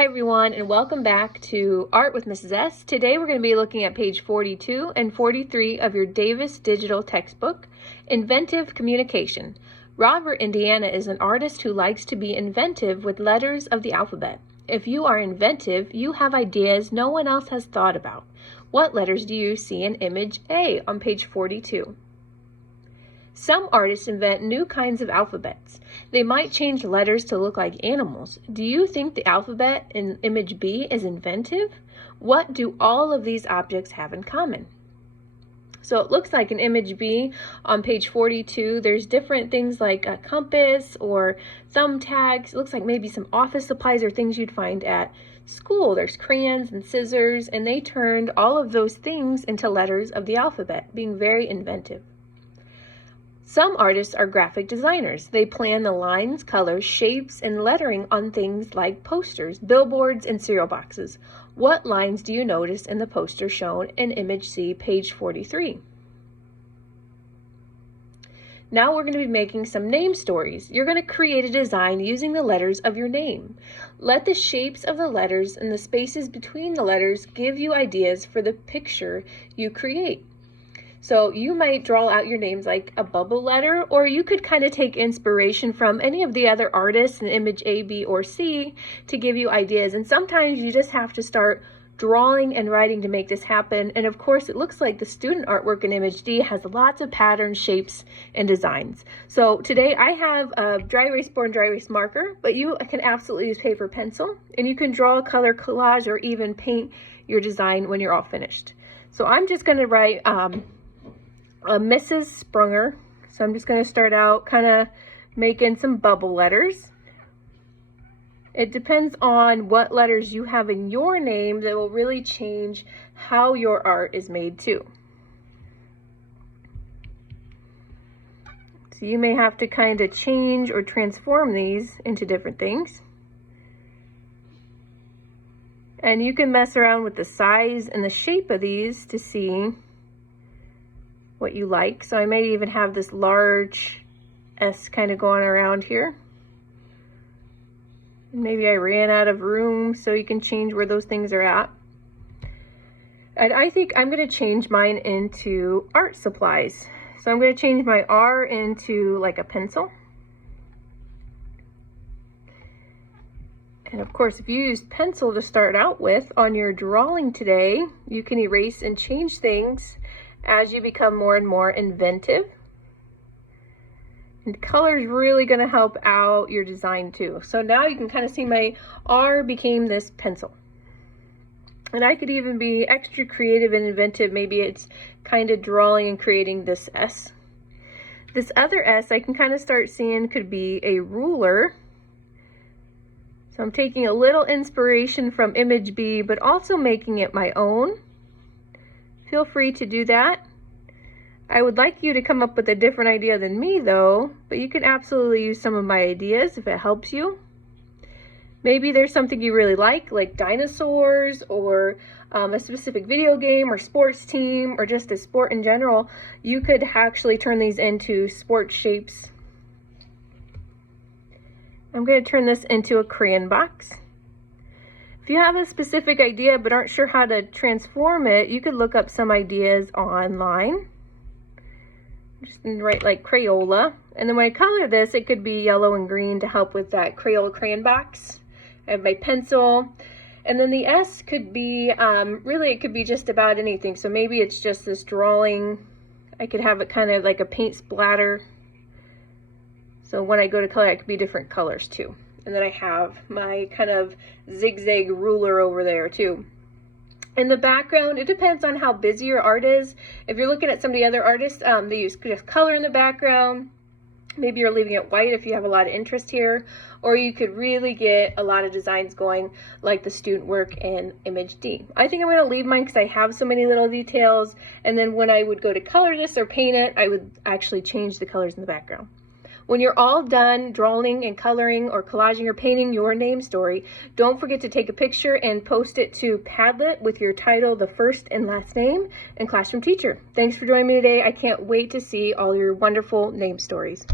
Hi everyone, and welcome back to Art with Mrs. S. Today we're going to be looking at page 42 and 43 of your Davis Digital textbook, Inventive Communication. Robert Indiana is an artist who likes to be inventive with letters of the alphabet. If you are inventive, you have ideas no one else has thought about. What letters do you see in image A on page 42? Some artists invent new kinds of alphabets. They might change letters to look like animals. Do you think the alphabet in image B is inventive? What do all of these objects have in common? So it looks like in image B on page 42, there's different things like a compass or thumbtacks. It looks like maybe some office supplies or things you'd find at school. There's crayons and scissors, and they turned all of those things into letters of the alphabet, being very inventive. Some artists are graphic designers. They plan the lines, colors, shapes, and lettering on things like posters, billboards, and cereal boxes. What lines do you notice in the poster shown in image C, page 43? Now we're going to be making some name stories. You're going to create a design using the letters of your name. Let the shapes of the letters and the spaces between the letters give you ideas for the picture you create. So you might draw out your names like a bubble letter, or you could kind of take inspiration from any of the other artists in image A, B, or C to give you ideas. And sometimes you just have to start drawing and writing to make this happen. And of course, it looks like the student artwork in image D has lots of patterns, shapes, and designs. So today I have a dry erase board and dry erase marker, but you can absolutely use paper pencil, and you can draw a color collage or even paint your design when you're all finished. So I'm just going to write a Mrs. Sprunger. So I'm just going to start out kind of making some bubble letters. It depends on what letters you have in your name that will really change how your art is made too. So you may have to kind of change or transform these into different things. And you can mess around with the size and the shape of these to see what you like. So I may even have this large S kind of going around here. And maybe I ran out of room, so you can change where those things are at. And I think I'm going to change mine into art supplies. So I'm going to change my R into like a pencil. And of course, if you use pencil to start out with on your drawing today, you can erase and change things as you become more and more inventive. And color is really going to help out your design too. So now you can kind of see my R became this pencil. And I could even be extra creative and inventive. Maybe it's kind of drawing and creating this S. This other S I can kind of start seeing could be a ruler. So I'm taking a little inspiration from image B, but also making it my own. Feel free to do that. I would like you to come up with a different idea than me though, but you can absolutely use some of my ideas if it helps you. Maybe there's something you really like dinosaurs or a specific video game or sports team or just a sport in general. You could actually turn these into sports shapes. I'm going to turn this into a crayon box. If you have a specific idea but aren't sure how to transform it, you could look up some ideas online. Just write like Crayola. And then when I color this, it could be yellow and green to help with that Crayola crayon box. I have my pencil. And then the S could be, really it could be just about anything. So maybe it's just this drawing. I could have it kind of like a paint splatter. So when I go to color, it could be different colors too. And then I have my kind of zigzag ruler over there too. In the background, it depends on how busy your art is. If you're looking at some of the other artists, they use just color in the background. Maybe you're leaving it white if you have a lot of interest here. Or you could really get a lot of designs going like the student work in image D. I think I'm going to leave mine because I have so many little details. And then when I would go to color this or paint it, I would actually change the colors in the background. When you're all done drawing and coloring or collaging or painting your name story, don't forget to take a picture and post it to Padlet with your title, the first and last name, and classroom teacher. Thanks for joining me today. I can't wait to see all your wonderful name stories.